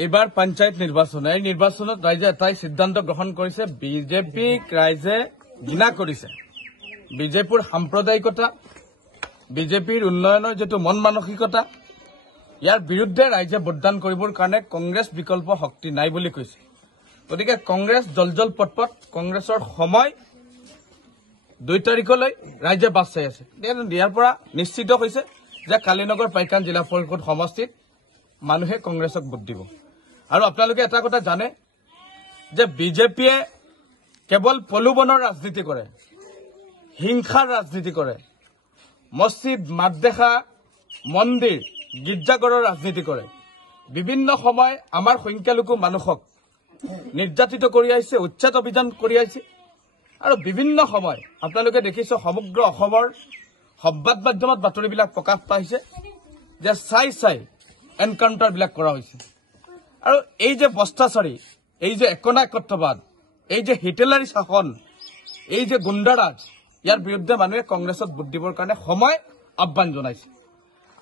এইবাৰ পঞ্চায়ত নিৰ্বাচন এই নিৰ্বাচনত ৰাইজে এটাই সিদ্ধান্ত গ্ৰহণ কৰিছে বিজেপিক ৰাইজে ঘৃণা কৰিছে বিজেপিৰ সাম্প্ৰদায়িকতা বিজেপিৰ উন্নয়নৰ যেটো মন মানসিকতা ইয়াৰ বিৰুদ্ধে ৰাইজে ভোটদান কৰিবৰ কাৰণে কংগ্ৰেছ বিকল্প শক্তি নাই বুলি কৈছে গতিকে কংগ্ৰেছ জলজল পটপট কংগ্ৰেছৰ সময় 2 তাৰিখলৈ ৰাইজে বাছ চাই আছে ইয়াৰ পৰা নিশ্চিত হৈছে যে কালিনগৰ পাইকান জিলা পৰিষদ সমষ্টিত মানুহে কংগ্ৰেছক ভোট দিব আৰু আপোনালোকে এটা কথা জানে যে বিজেপিয়ে কেৱল পলুবনৰ ৰাজনীতি কৰে হিংসাৰ ৰাজনীতি কৰে মছজিদ মাদ্ৰাসা মন্দিৰ গীৰ্জাঘৰৰ ৰাজনীতি কৰে বিভিন্ন সময় আমাৰ সংখ্যালঘু মানুহক নিৰ্যাতিত কৰি আহিছে উচ্ছেদ অভিযান কৰি আহিছে আৰু বিভিন্ন সময় আপোনালোকে দেখিছে সমগ্ৰ অসমৰ সংবাদ মাধ্যমত বাতৰিবিলাক প্ৰকাশ পাইছে যে চাই এনকাউন্টাৰ বিলাক কৰা হৈছে আৰু এই যে বস্তাচাৰী এই যে একনায়কত্ববাদ এই যে হিটলাৰী শাসন এই যে গুণ্ডাৰাজ ইয়াৰ বিৰুদ্ধে মানুহে কংগ্ৰেছত ভোট দিবৰ কাৰণে সময় আহ্বান জনাইছে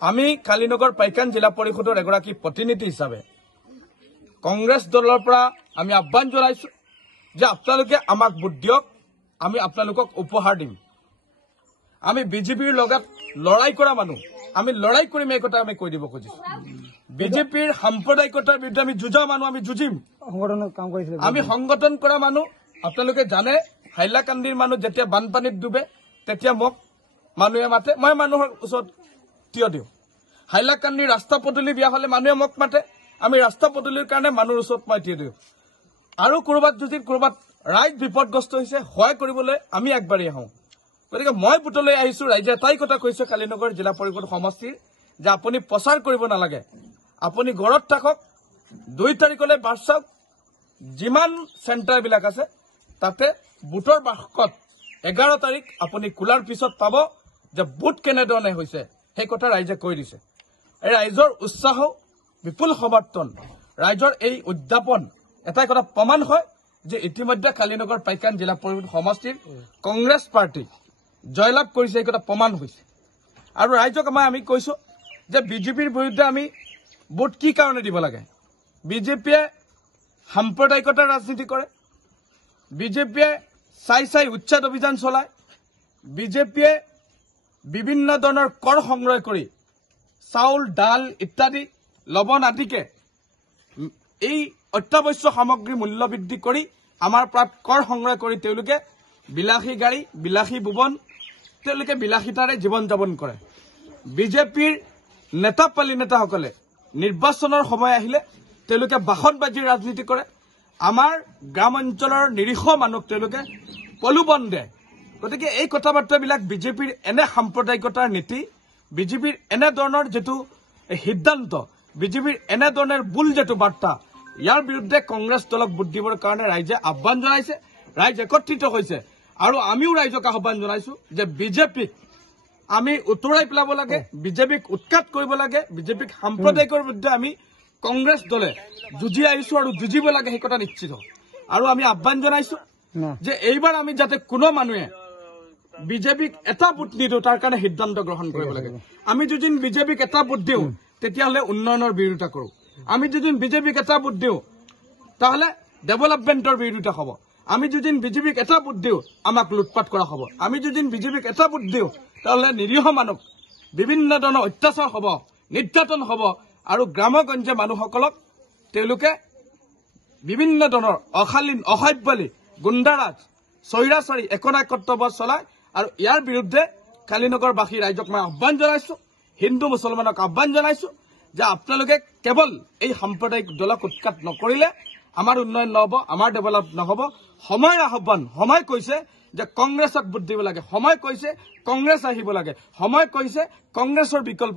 আমি কালিনগৰ পাইকান জিলা পৰিষদৰ এগৰাকী প্ৰতিনিধি হিচাপে কংগ্ৰেছ দলৰ পৰা আমি আহ্বান জনাইছো যে আপোনালোকে আমাক ভোট দিয়ক আমি আপোনালোকক উপহাৰ দিম আমি বিজেপিৰ লগত লড়াই কৰা মানুহ আমি লড়াই কৰিম এই কথা আমি কৈ দিব খুজিছো বিজেপিৰ সাম্প্ৰদায়িকতাৰ বিৰুদ্ধে আমি যুঁজা মানুহ আমি যুঁজিম আমি সংগঠন কৰা মানুহ আপোনালোকে জানে হাইলাকান্দিৰ মানুহ যেতিয়া বানপানীত ডুবে তেতিয়া মোক মানুহে মাতে মই মানুহৰ ওচৰত থিয় দিওঁ হাইলাকান্দিৰ ৰাস্তা পদূলি বিয়া হলে মানুহে মোক মাতে আমি ৰাস্তা পদূলিৰ কাৰণে মানুহৰ ওচৰত মই থিয় দিওঁ আৰু কৰবাত যদি কৰবাত ৰাইজ বিপদগ্ৰস্ত হৈছে সহায় কৰিবলৈ আমি আগবাঢ়ি আহোঁ গতিকে মই বুটলৈ আহিছো ৰাইজে এটাই কথা কৈছে কালিনগৰ জিলা পৰিষদ সমষ্টিৰ যে আপুনি প্ৰচাৰ কৰিব নালাগে আপুনি ঘৰত থাকক 2 তাৰিখলৈ বাছ চাওক যিমান চেণ্টাৰবিলাক আছে তাতে বুটৰ বাকত 11 তাৰিখ আপুনি খোলাৰ পিছত পাব যে বুট কেনেধৰণে হৈছে সেই কথা ৰাইজে কৈ দিছে এই ৰাইজৰ উৎসাহ বিপুল সমৰ্থন ৰাইজৰ এই উদ্যাপন এটাই কথা প্ৰমাণ হয় যে ইতিমধ্যে কালিনগৰ পাইকান জিলা পৰিষদ সমষ্টিৰ কংগ্ৰেছ পাৰ্টি জয়লাভ কৰিছে এই কথা প্ৰমাণ হৈছে আৰু ৰাইজক আমি কৈছো যে বিজেপিৰ বিৰুদ্ধে আমি ভোট কি কাৰণে দিব লাগে বিজেপিয়ে সাম্প্ৰদায়িকতাৰ ৰাজনীতি কৰে বিজেপিয়ে চাই উচ্ছেদ অভিযান চলায় বিজেপিয়ে বিভিন্ন ধৰণৰ কৰ সংগ্ৰহ কৰি চাউল ডাল ইত্যাদি লবণ আদিকে এই অত্যাৱশ্যক সামগ্ৰী মূল্য বৃদ্ধি কৰি আমাৰ পৰা কৰ সংগ্ৰহ কৰি তেওঁলোকে বিলাসী গাড়ী বিলাসী ভৱন তেওঁলোকে বিলাসিতাৰে জীৱন যাপন কৰে বিজেপিৰ নেতাপালি নেতাসকলে নিৰ্বাচনৰ সময় আহিলে তেওঁলোকে বাহনবাজিৰ ৰাজনীতি কৰে আমাৰ গ্ৰাম অঞ্চলৰ নিৰীহ মানুহক তেওঁলোকে পলুবন দিয়ে গতিকে এই কথাবাৰ্তাবিলাক বিজেপিৰ এনে সাম্প্ৰদায়িকতাৰ নীতি বিজেপিৰ এনে ধৰণৰ যেটো সিদ্ধান্ত বিজেপিৰ এনে ধৰণৰ ভুল যেটো বাৰ্তা ইয়াৰ বিৰুদ্ধে কংগ্ৰেছ দলক ভোট দিবৰ কাৰণে ৰাইজে আহ্বান জনাইছে ৰাইজ একত্ৰিত হৈছে আৰু আমিও ৰাইজক আহ্বান জনাইছো যে বিজেপিক আমি উতৰাই পেলাব লাগে বিজেপিক উৎখাত কৰিব লাগে বিজেপিক সাম্প্ৰদায়িকৰ বিৰুদ্ধে আমি কংগ্ৰেছ দলে যুঁজি আহিছো আৰু যুঁজিব লাগে সেই কথা নিশ্চিত আৰু আমি আহ্বান জনাইছো যে এইবাৰ আমি যাতে কোনো মানুহে বিজেপিক এটা ভোট নিদিওঁ তাৰ কাৰণে সিদ্ধান্ত গ্ৰহণ কৰিব লাগে আমি যদি বিজেপিক এটা ভোট দিওঁ তেতিয়াহ'লে উন্নয়নৰ বিৰোধিতা কৰোঁ আমি যদি বিজেপিক এটা ভোট দিওঁ তাহলে ডেভেলপমেণ্টৰ বিৰোধিতা হ'ব আমি যদি বিজেপিক এটা ভোট দিওঁ আমাক লুটপাট কৰা হ'ব আমি যদি বিজেপিক এটা ভোট দিওঁ তাহলে নিৰীহ মানুহ বিভিন্ন ধৰণৰ অত্যাচাৰ হ'ব নিৰ্যাতন হ'ব আৰু গ্ৰামগঞ্জে মানুহসকলক তেওঁলোকে বিভিন্ন ধৰণৰ অশালীন অসভ্যলি গুণ্ডাৰাজ স্বৈৰাচাৰী একনায়কত্ববাদ চলায় আৰু ইয়াৰ বিৰুদ্ধে কালিনগৰবাসী ৰাইজক মই আহ্বান জনাইছো হিন্দু মুছলমানক আহ্বান জনাইছো যে আপোনালোকে কেৱল এই সাম্প্ৰদায়িক দলক উৎখাত নকৰিলে আমাৰ উন্নয়ন নহব আমাৰ ডেভেলপ নহব সময়ৰ আহ্বান সময় কৈছে যে কংগ্ৰেছক ভোট দিব লাগে সময় কৈছে কংগ্ৰেছ আহিব লাগে সময় কৈছে কংগ্ৰেছৰ বিকল্প